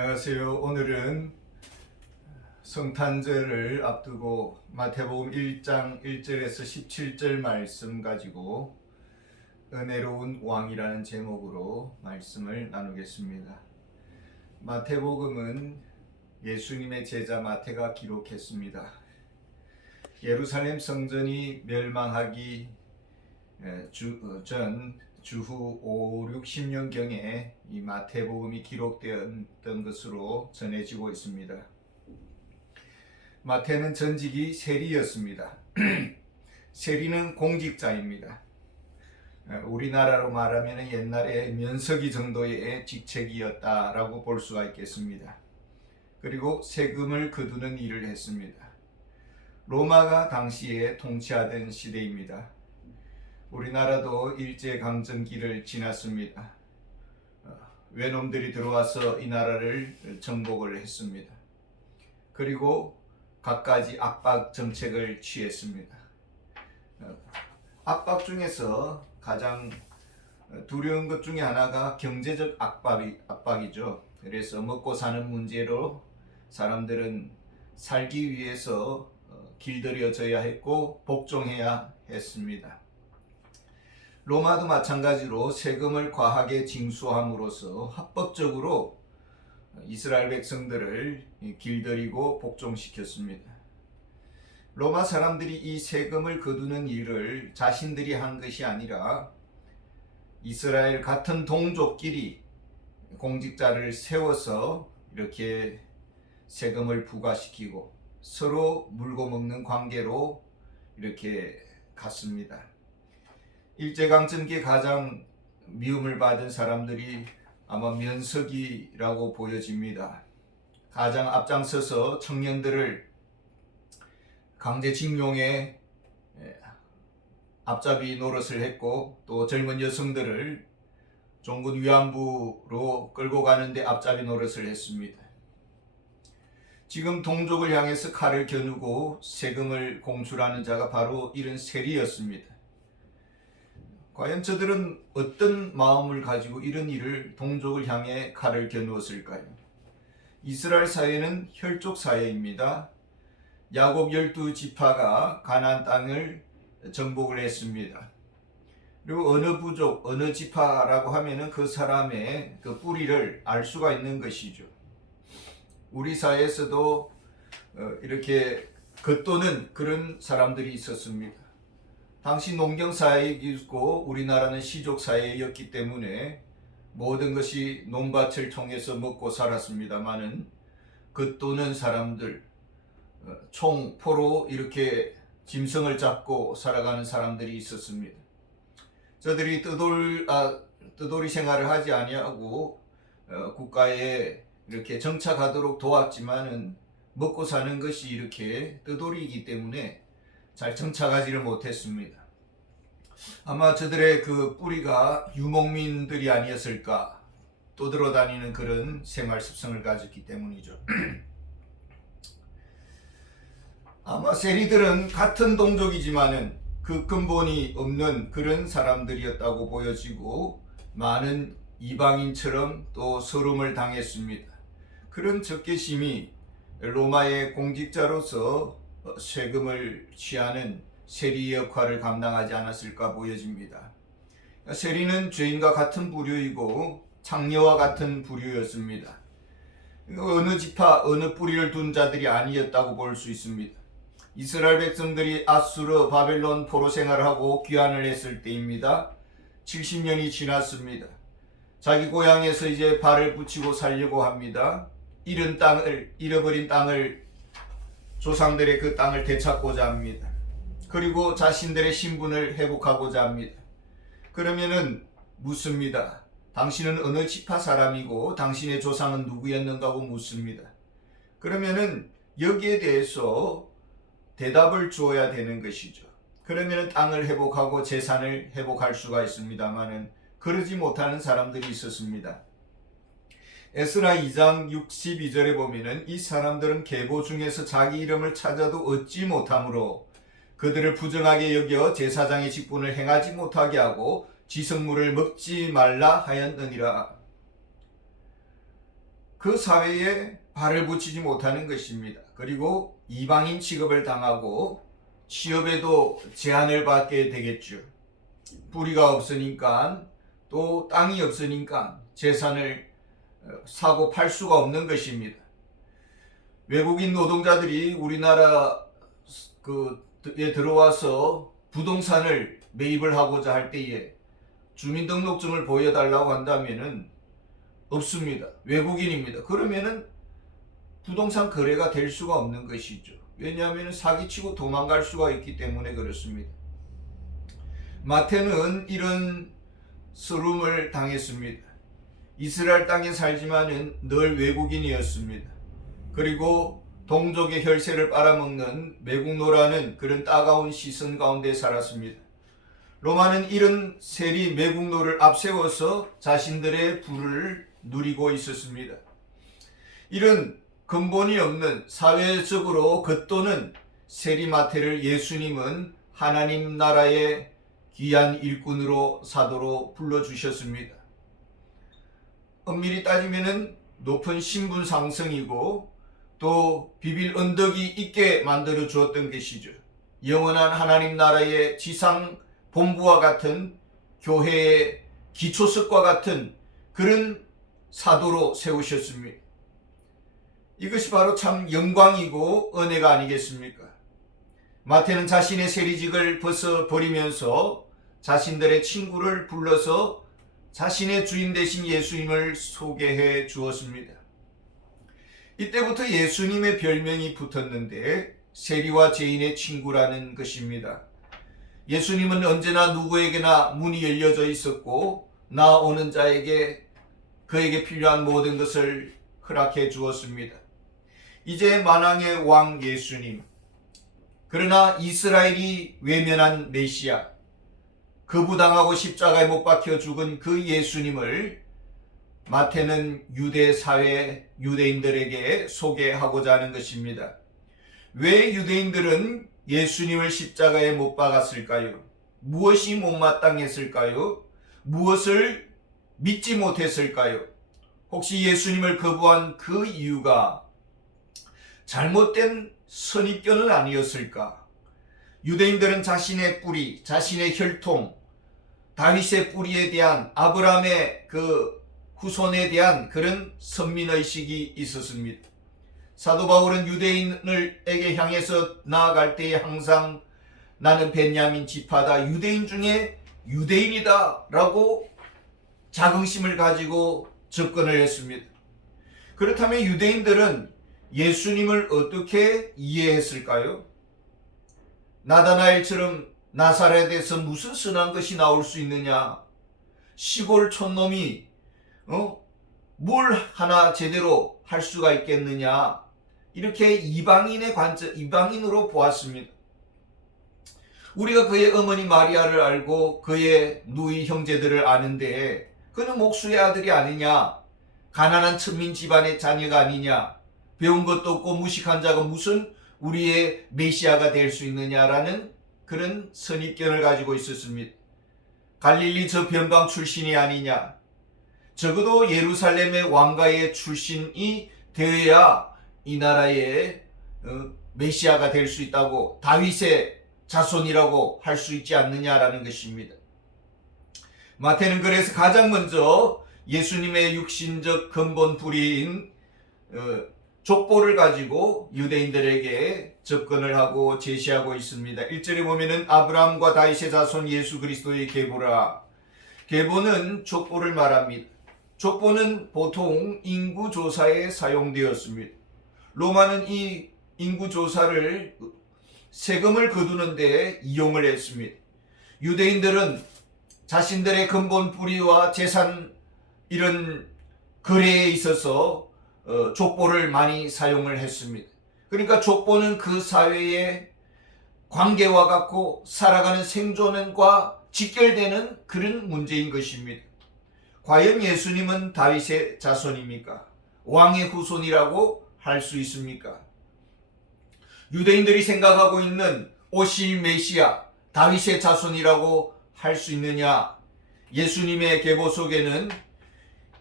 안녕하세요. 오늘은 성탄절을 앞두고 마태복음 1장 1절에서 17절 말씀 가지고 은혜로운 왕이라는 제목으로 말씀을 나누겠습니다. 마태복음은 예수님의 제자 마태가 기록했습니다. 예루살렘 성전이 멸망하기 전 주후 5, 60년경에 이 마태복음이 기록되었던 것으로 전해지고 있습니다. 마태는 전직이 세리였습니다. 세리는 공직자입니다. 우리나라로 말하면 옛날에 면서기 정도의 직책이었다라고 볼 수가 있겠습니다. 그리고 세금을 거두는 일을 했습니다. 로마가 당시에 통치하던 시대입니다. 우리나라도 일제강점기를 지났습니다. 외놈들이 들어와서 이 나라를 정복을 했습니다. 그리고 갖가지 압박 정책을 취했습니다. 압박 중에서 가장 두려운 것 중에 하나가 경제적 압박이죠. 그래서 먹고 사는 문제로 사람들은 살기 위해서 길들여져야 했고 복종해야 했습니다. 로마도 마찬가지로 세금을 과하게 징수함으로써 합법적으로 이스라엘 백성들을 길들이고 복종시켰습니다. 로마 사람들이 이 세금을 거두는 일을 자신들이 한 것이 아니라 이스라엘 같은 동족끼리 공직자를 세워서 이렇게 세금을 부과시키고 서로 물고 먹는 관계로 이렇게 갔습니다. 일제강점기에 가장 미움을 받은 사람들이 아마 면석이라고 보여집니다. 가장 앞장서서 청년들을 강제징용에 앞잡이 노릇을 했고 또 젊은 여성들을 종군 위안부로 끌고 가는데 앞잡이 노릇을 했습니다. 지금 동족을 향해서 칼을 겨누고 세금을 공출하는 자가 바로 이런 세리였습니다. 과연 저들은 어떤 마음을 가지고 이런 일을 동족을 향해 칼을 겨누었을까요? 이스라엘 사회는 혈족 사회입니다. 야곱 12지파가 가나안 땅을 정복을 했습니다. 그리고 어느 부족, 어느 지파라고 하면은 그 사람의 그 뿌리를 알 수가 있는 것이죠. 우리 사회에서도 이렇게 겉도는 그런 사람들이 있었습니다. 당시 농경사회이고 우리나라는 시족사회였기 때문에 모든 것이 논밭을 통해서 먹고 살았습니다마는 겉도는 사람들, 총포로 이렇게 짐승을 잡고 살아가는 사람들이 있었습니다. 저들이 뜨돌이 생활을 하지 아니하고 국가에 이렇게 정착하도록 도왔지만은 먹고 사는 것이 이렇게 뜨돌이이기 때문에 잘 정착하지를 못했습니다. 아마 저들의 그 뿌리가 유목민들이 아니었을까, 떠들어다니는 그런 생활 습성을 가졌기 때문이죠. 아마 세리들은 같은 동족이지만은 그 근본이 없는 그런 사람들이었다고 보여지고 많은 이방인처럼 또 서름을 당했습니다. 그런 적개심이 로마의 공직자로서 세금을 취하는 세리 역할을 감당하지 않았을까 보여집니다. 세리는 죄인과 같은 부류이고 창녀와 같은 부류였습니다. 어느 지파, 어느 뿌리를 둔 자들이 아니었다고 볼 수 있습니다. 이스라엘 백성들이 아수르, 바벨론 포로 생활을 하고 귀환을 했을 때입니다. 70년이 지났습니다. 자기 고향에서 이제 발을 붙이고 살려고 합니다. 잃어버린 땅을 조상들의 그 땅을 되찾고자 합니다. 그리고 자신들의 신분을 회복하고자 합니다. 그러면은 묻습니다. 당신은 어느 지파 사람이고 당신의 조상은 누구였는가고 묻습니다. 그러면은 여기에 대해서 대답을 주어야 되는 것이죠. 그러면은 땅을 회복하고 재산을 회복할 수가 있습니다만은 그러지 못하는 사람들이 있었습니다. 에스라 2장 62절에 보면은 이 사람들은 계보 중에서 자기 이름을 찾아도 얻지 못하므로 그들을 부정하게 여겨 제사장의 직분을 행하지 못하게 하고 지성물을 먹지 말라 하였느니라. 그 사회에 발을 붙이지 못하는 것입니다. 그리고 이방인 취급을 당하고 취업에도 제한을 받게 되겠죠. 뿌리가 없으니까, 또 땅이 없으니까 재산을 사고 팔 수가 없는 것입니다. 외국인 노동자들이 우리나라에 들어와서 부동산을 매입을 하고자 할 때에 주민등록증을 보여달라고 한다면은 없습니다. 외국인입니다. 그러면은 부동산 거래가 될 수가 없는 것이죠. 왜냐하면 사기치고 도망갈 수가 있기 때문에 그렇습니다. 마태는 이런 서름을 당했습니다. 이스라엘 땅에 살지만은 늘 외국인이었습니다. 그리고 동족의 혈세를 빨아먹는 매국노라는 그런 따가운 시선 가운데 살았습니다. 로마는 이런 세리 매국노를 앞세워서 자신들의 부를 누리고 있었습니다. 이런 근본이 없는 사회적으로 겉도는 세리 마태를 예수님은 하나님 나라의 귀한 일꾼으로 사도로 불러주셨습니다. 엄밀히 따지면은 높은 신분 상승이고 또 비빌 언덕이 있게 만들어 주었던 것이죠. 영원한 하나님 나라의 지상 본부와 같은 교회의 기초석과 같은 그런 사도로 세우셨습니다. 이것이 바로 참 영광이고 은혜가 아니겠습니까? 마태는 자신의 세리직을 벗어버리면서 자신들의 친구를 불러서 자신의 주인 되신 예수님을 소개해 주었습니다. 이때부터 예수님의 별명이 붙었는데 세리와 죄인의 친구라는 것입니다. 예수님은 언제나 누구에게나 문이 열려져 있었고 나오는 자에게 그에게 필요한 모든 것을 허락해 주었습니다. 이제 만왕의 왕 예수님, 그러나 이스라엘이 외면한 메시아, 거부당하고 십자가에 못 박혀 죽은 그 예수님을 마태는 유대 사회 유대인들에게 소개하고자 하는 것입니다. 왜 유대인들은 예수님을 십자가에 못 박았을까요? 무엇이 못마땅했을까요? 무엇을 믿지 못했을까요? 혹시 예수님을 거부한 그 이유가 잘못된 선입견은 아니었을까? 유대인들은 자신의 뿌리, 자신의 혈통, 다윗의 뿌리에 대한 아브라함의 그 후손에 대한 그런 선민의식이 있었습니다. 사도 바울은 유대인에게 향해서 나아갈 때에 항상 나는 베냐민 지파다, 유대인 중에 유대인이다 라고 자긍심을 가지고 접근을 했습니다. 그렇다면 유대인들은 예수님을 어떻게 이해했을까요? 나다나엘처럼 나사렛에서 무슨 선한 것이 나올 수 있느냐? 시골 촌놈이 뭘 하나 제대로 할 수가 있겠느냐? 이렇게 이방인으로 보았습니다. 우리가 그의 어머니 마리아를 알고 그의 누이 형제들을 아는데 그는 목수의 아들이 아니냐? 가난한 천민 집안의 자녀가 아니냐? 배운 것도 없고 무식한 자가 무슨 우리의 메시아가 될 수 있느냐라는 그런 선입견을 가지고 있었습니다. 갈릴리 저 변방 출신이 아니냐? 적어도 예루살렘의 왕가의 출신이 되어야 이 나라의 메시아가 될 수 있다고, 다윗의 자손이라고 할 수 있지 않느냐라는 것입니다. 마태는 그래서 가장 먼저 예수님의 육신적 근본 뿌리인 족보를 가지고 유대인들에게 접근을 하고 제시하고 있습니다. 1절에 보면은 아브라함과 다윗의 자손 예수 그리스도의 계보라. 계보는 족보를 말합니다. 족보는 보통 인구조사에 사용되었습니다. 로마는 이 인구조사를 세금을 거두는 데 이용을 했습니다. 유대인들은 자신들의 근본 뿌리와 재산 이런 거래에 있어서 족보를 많이 사용을 했습니다. 그러니까 족보는 그 사회의 관계와 같고 살아가는 생존과 직결되는 그런 문제인 것입니다. 과연 예수님은 다윗의 자손입니까? 왕의 후손이라고 할 수 있습니까? 유대인들이 생각하고 있는 오실 메시아, 다윗의 자손이라고 할 수 있느냐? 예수님의 계보 속에는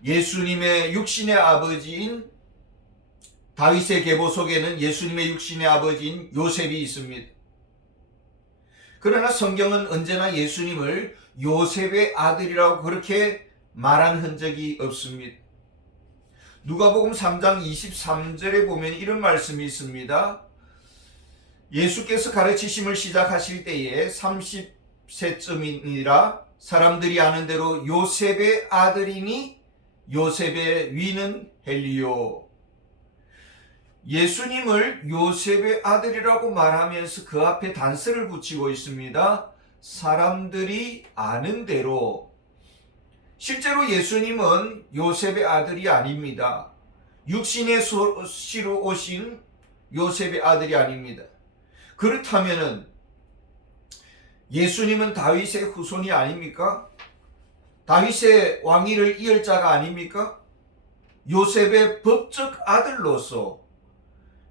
예수님의 육신의 아버지인 다윗의 계보 속에는 예수님의 육신의 아버지인 요셉이 있습니다. 그러나 성경은 언제나 예수님을 요셉의 아들이라고 그렇게 말한 흔적이 없습니다. 누가복음 3장 23절에 보면 이런 말씀이 있습니다. 예수께서 가르치심을 시작하실 때에 30세쯤이니라 사람들이 아는 대로 요셉의 아들이니 요셉의 위는 헬리오. 예수님을 요셉의 아들이라고 말하면서 그 앞에 단서를 붙이고 있습니다. 사람들이 아는 대로. 실제로 예수님은 요셉의 아들이 아닙니다. 육신의 시로 오신 요셉의 아들이 아닙니다. 그렇다면 예수님은 다윗의 후손이 아닙니까? 다윗의 왕위를 이을 자가 아닙니까? 요셉의 법적 아들로서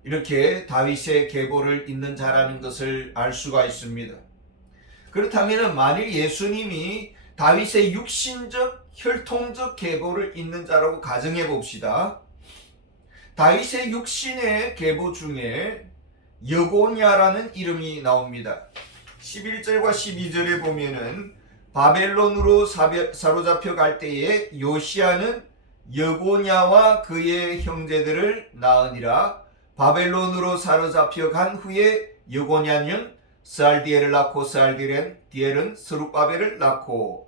이렇게 다윗의 계보를 잇는 자라는 것을 알 수가 있습니다. 그렇다면 만일 예수님이 다윗의 육신적 혈통적 계보를 잇는 자라고 가정해 봅시다. 다윗의 육신의 계보 중에 여고냐라는 이름이 나옵니다. 11절과 12절에 보면은 바벨론으로 사로잡혀 갈 때에 요시야는 여고냐와 그의 형제들을 낳으니라. 바벨론으로 사로잡혀 간 후에 여고냐는 스알디엘을 낳고 스알디엘은 스룹바벨을 낳고.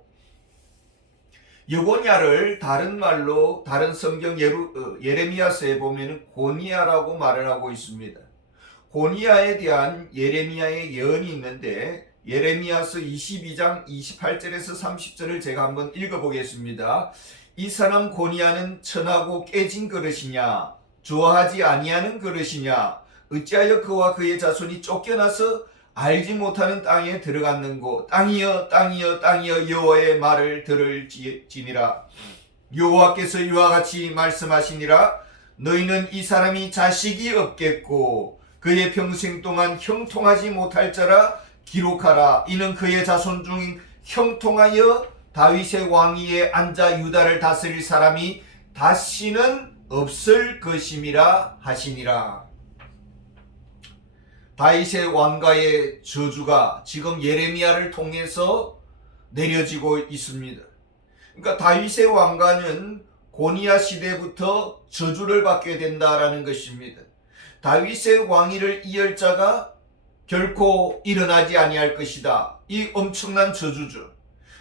여고냐를 다른 말로 다른 성경 예레미야서에 보면 고니야라고 말을 하고 있습니다. 고니야에 대한 예레미야의 예언이 있는데 예레미야서 22장 28절에서 30절을 제가 한번 읽어보겠습니다. 이 사람 고니야는 천하고 깨진 그릇이냐 좋아하지 아니하는 그릇이냐 어찌하여 그와 그의 자손이 쫓겨나서 알지 못하는 땅에 들어갔는고 땅이여 땅이여 땅이여 여호와의 말을 들을지니라. 여호와께서 이와 같이 말씀하시니라. 너희는 이 사람이 자식이 없겠고 그의 평생 동안 형통하지 못할 자라 기록하라. 이는 그의 자손 중 형통하여 다윗의 왕위에 앉아 유다를 다스릴 사람이 다시는 없을 것임이라 하시니라. 다윗의 왕가의 저주가 지금 예레미야를 통해서 내려지고 있습니다. 그러니까 다윗의 왕가는 고니야 시대부터 저주를 받게 된다라는 것입니다. 다윗의 왕위를 이을 자가 결코 일어나지 아니할 것이다. 이 엄청난 저주죠.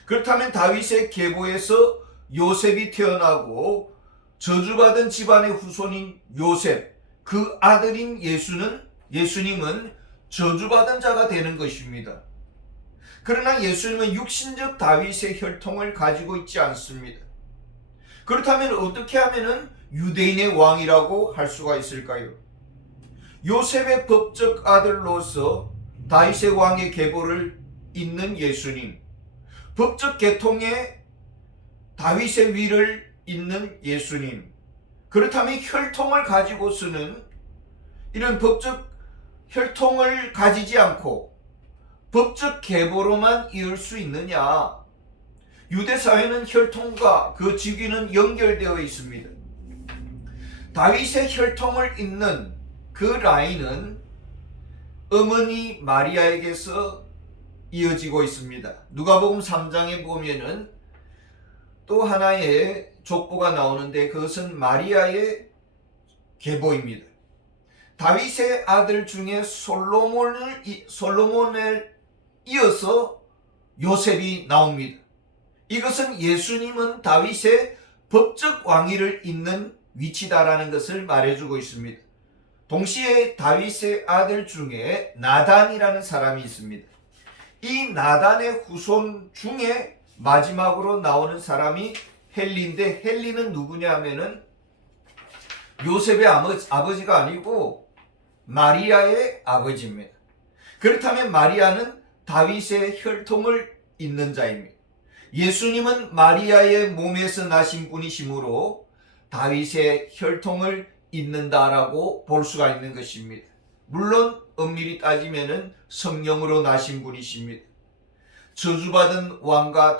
그렇다면 다윗의 계보에서 요셉이 태어나고 저주받은 집안의 후손인 요셉, 그 아들인 예수님은 저주받은 자가 되는 것입니다. 그러나 예수님은 육신적 다윗의 혈통을 가지고 있지 않습니다. 그렇다면 어떻게 하면 유대인의 왕이라고 할 수가 있을까요? 요셉의 법적 아들로서 다윗의 왕의 계보를 잇는 예수님, 법적 계통의 다윗의 위를 잇는 예수님. 그렇다면 혈통을 가지고서는 이런 법적 혈통을 가지지 않고 법적 계보로만 이을 수 있느냐? 유대 사회는 혈통과 그 직위는 연결되어 있습니다. 다윗의 혈통을 잇는 그 라인은 어머니 마리아에게서 이어지고 있습니다. 누가복음 3장에 보면은 또 하나의 족보가 나오는데 그것은 마리아의 계보입니다. 다윗의 아들 중에 솔로몬을 이어서 요셉이 나옵니다. 이것은 예수님은 다윗의 법적 왕위를 잇는 위치다라는 것을 말해주고 있습니다. 동시에 다윗의 아들 중에 나단이라는 사람이 있습니다. 이 나단의 후손 중에 마지막으로 나오는 사람이 헬리인데 헬리는 누구냐 하면은 요셉의 아버지가 아니고 마리아의 아버지입니다. 그렇다면 마리아는 다윗의 혈통을 잇는 자입니다. 예수님은 마리아의 몸에서 나신 분이시므로 다윗의 혈통을 잇는다라고 볼 수가 있는 것입니다. 물론 엄밀히 따지면은 성령으로 나신 분이십니다. 저주받은 왕가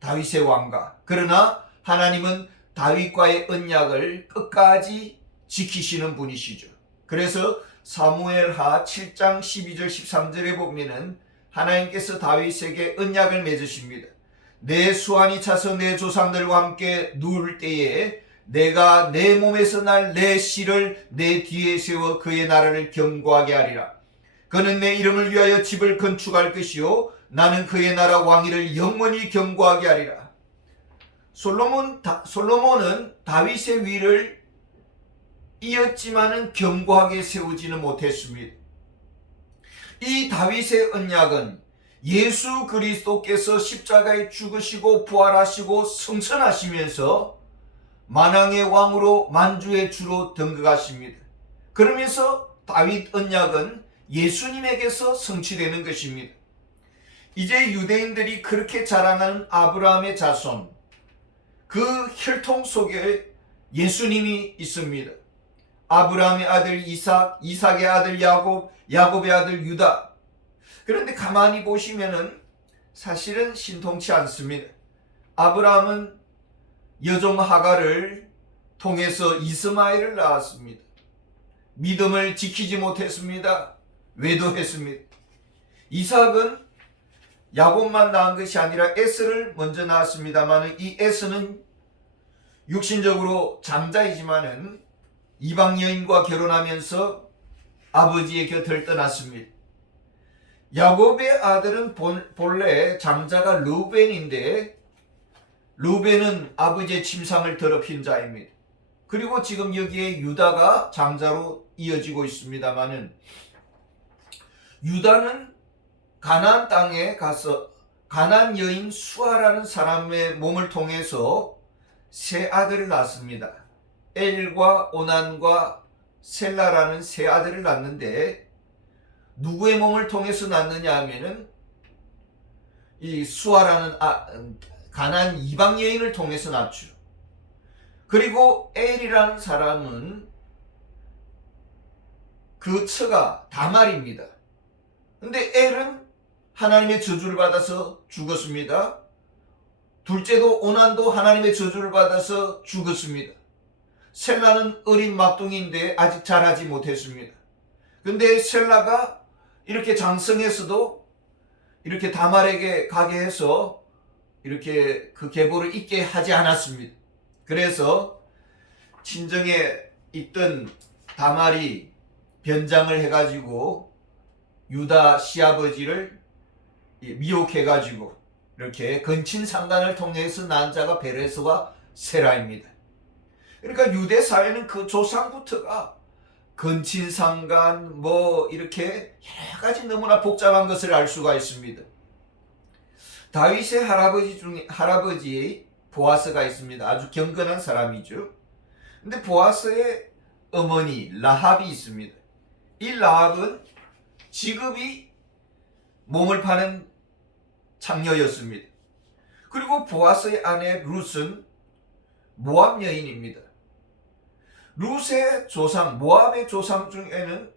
다윗의 왕가. 그러나 하나님은 다윗과의 언약을 끝까지 지키시는 분이시죠. 그래서 사무엘하 7장 12절 13절에 보면은 하나님께서 다윗에게 언약을 맺으십니다. 내 수완이 차서 내 조상들과 함께 누울 때에 내가 내 몸에서 날 내 씨를 내 뒤에 세워 그의 나라를 견고하게 하리라. 그는 내 이름을 위하여 집을 건축할 것이요 나는 그의 나라 왕위를 영원히 견고하게 하리라. 솔로몬은 다윗의 위를 이었지만은 견고하게 세우지는 못했습니다. 이 다윗의 언약은 예수 그리스도께서 십자가에 죽으시고 부활하시고 승천하시면서 만왕의 왕으로 만주의 주로 등극하십니다. 그러면서 다윗 언약은 예수님에게서 성취되는 것입니다. 이제 유대인들이 그렇게 자랑하는 아브라함의 자손, 그 혈통 속에 예수님이 있습니다. 아브라함의 아들 이삭, 이삭의 아들 야곱, 야곱의 아들 유다. 그런데 가만히 보시면은 사실은 신통치 않습니다. 아브라함은 여종 하갈을 통해서 이스마엘을 낳았습니다. 믿음을 지키지 못했습니다. 외도했습니다. 이삭은 야곱만 낳은 것이 아니라 에스를 먼저 낳았습니다만 이 에스는 육신적으로 장자이지만은 이방 여인과 결혼하면서 아버지의 곁을 떠났습니다. 야곱의 아들은 본래 장자가 르우벤인데 르우벤은 아버지의 침상을 더럽힌 자입니다. 그리고 지금 여기에 유다가 장자로 이어지고 있습니다만은 유다는 가나안 땅에 가서 가나안 여인 수아라는 사람의 몸을 통해서 세 아들을 낳습니다. 엘과 오난과 셀라라는 세 아들을 낳는데 누구의 몸을 통해서 낳느냐 하면은 이 수아라는 가나안 이방 여인을 통해서 낳죠. 그리고 엘이라는 사람은 그 처가 다말입니다. 근데 엘은 하나님의 저주를 받아서 죽었습니다. 둘째도 오난도 하나님의 저주를 받아서 죽었습니다. 셀라는 어린 막둥이인데 아직 자라지 못했습니다. 근데 셀라가 이렇게 장성해서도 이렇게 다말에게 가게 해서 이렇게 그 계보를 잊게 하지 않았습니다. 그래서 친정에 있던 다말이 변장을 해가지고 유다 시아버지를 미혹해가지고 이렇게 건친상간을 통해서 난 자가 베레스와 세라입니다. 그러니까 유대 사회는 그 조상부터가 건친상간 이렇게 여러 가지 너무나 복잡한 것을 알 수가 있습니다. 다윗의 할아버지 보아스가 있습니다. 아주 경건한 사람이죠. 근데 보아스의 어머니 라합이 있습니다. 이 라합은 직업이 몸을 파는 창녀였습니다. 그리고 보아스의 아내 룻은 모압 여인입니다. 룻의 조상, 모압의 조상 중에는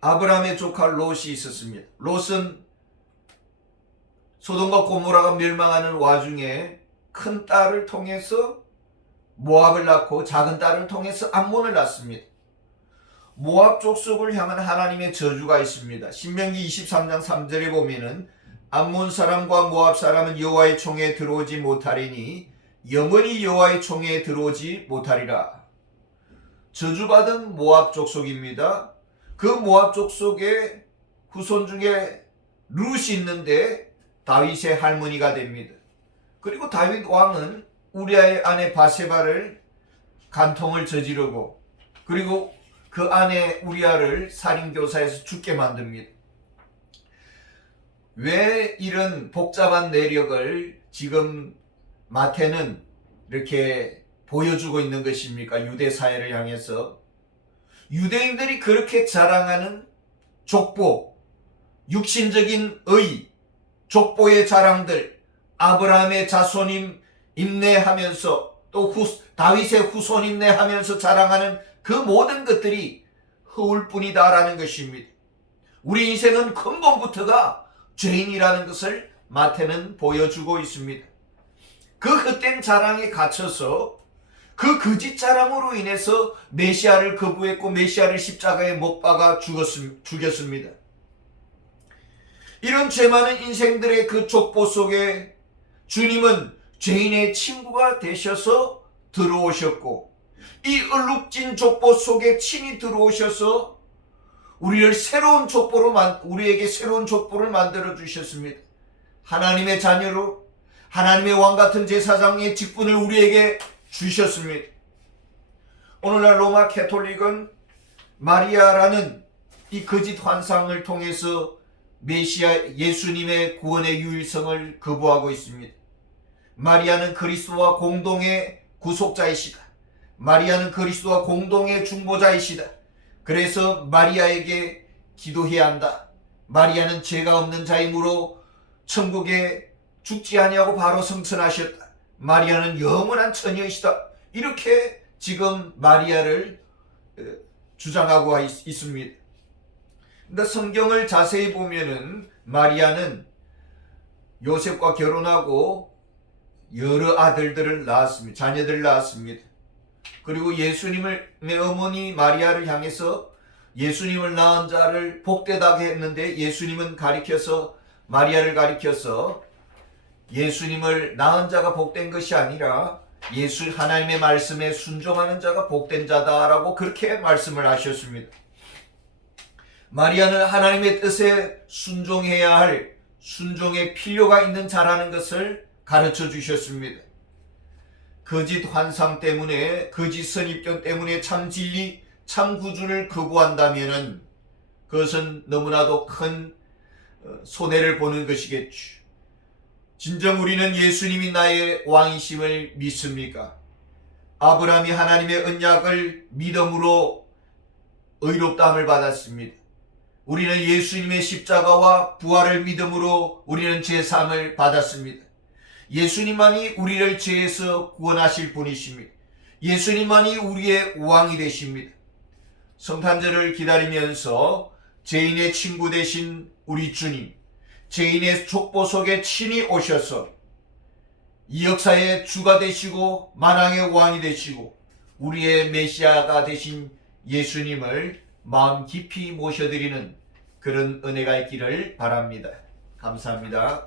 아브라함의 조카 롯이 있었습니다. 롯은 소돔과 고모라가 멸망하는 와중에 큰 딸을 통해서 모압을 낳고 작은 딸을 통해서 암몬을 낳습니다. 모압 족속을 향한 하나님의 저주가 있습니다. 신명기 23장 3절에 보면은 암몬 사람과 모압 사람은 여호와의 총에 들어오지 못하리니 영원히 여호와의 총에 들어오지 못하리라. 저주받은 모압 족속입니다. 그 모압 족속의 후손 중에 룻이 있는데 다윗의 할머니가 됩니다. 그리고 다윗 왕은 우리아의 아내 바세바를 간통을 저지르고 그리고 그 아내 우리아를 살인교사에서 죽게 만듭니다. 왜 이런 복잡한 내력을 지금 마태는 이렇게 보여주고 있는 것입니까? 유대 사회를 향해서 유대인들이 그렇게 자랑하는 족보, 육신적인 의, 족보의 자랑들, 아브라함의 자손임 인내하면서 또 다윗의 후손 인내하면서 자랑하는 그 모든 것들이 허울뿐이다라는 것입니다. 우리 인생은 근본부터가 죄인이라는 것을 마태는 보여주고 있습니다. 그 헛된 자랑에 갇혀서 그 거짓 자랑으로 인해서 메시아를 거부했고 메시아를 십자가에 못 박아 죽였습니다. 이런 죄 많은 인생들의 그 족보 속에 주님은 죄인의 친구가 되셔서 들어오셨고 이 얼룩진 족보 속에 친히 들어오셔서 우리에게 새로운 족보를 만들어 주셨습니다. 하나님의 자녀로 하나님의 왕 같은 제사장의 직분을 우리에게 주셨습니다. 오늘날 로마 캐톨릭은 마리아라는 이 거짓 환상을 통해서 메시아 예수님의 구원의 유일성을 거부하고 있습니다. 마리아는 그리스도와 공동의 구속자이시다. 마리아는 그리스도와 공동의 중보자이시다. 그래서 마리아에게 기도해야 한다. 마리아는 죄가 없는 자이므로 천국에 죽지 아니하고 바로 승천하셨다. 마리아는 영원한 처녀이시다. 이렇게 지금 마리아를 주장하고 있습니다. 근데 성경을 자세히 보면은 마리아는 요셉과 결혼하고 여러 아들들을 낳았습니다. 자녀들을 낳았습니다. 그리고 예수님의 어머니 마리아를 향해서 예수님을 낳은 자를 복되다게 했는데 예수님은 마리아를 가리켜서 예수님을 낳은 자가 복된 것이 아니라 하나님의 말씀에 순종하는 자가 복된 자다라고 그렇게 말씀을 하셨습니다. 마리아는 하나님의 뜻에 순종해야 할 순종의 필요가 있는 자라는 것을 가르쳐 주셨습니다. 거짓 환상 때문에 거짓 선입견 때문에 참 진리 참 구주를 거부한다면 그것은 너무나도 큰 손해를 보는 것이겠죠. 진정 우리는 예수님이 나의 왕이심을 믿습니까? 아브라함이 하나님의 언약을 믿음으로 의롭다함을 받았습니다. 우리는 예수님의 십자가와 부활을 믿음으로 우리는 죄사함을 받았습니다. 예수님만이 우리를 죄에서 구원하실 분이십니다. 예수님만이 우리의 왕이 되십니다. 성탄절을 기다리면서 죄인의 친구 되신 우리 주님, 죄인의 족보 속에 친히 오셔서 이 역사의 주가 되시고 만왕의 왕이 되시고 우리의 메시아가 되신 예수님을 마음 깊이 모셔드리는 그런 은혜가 있기를 바랍니다. 감사합니다.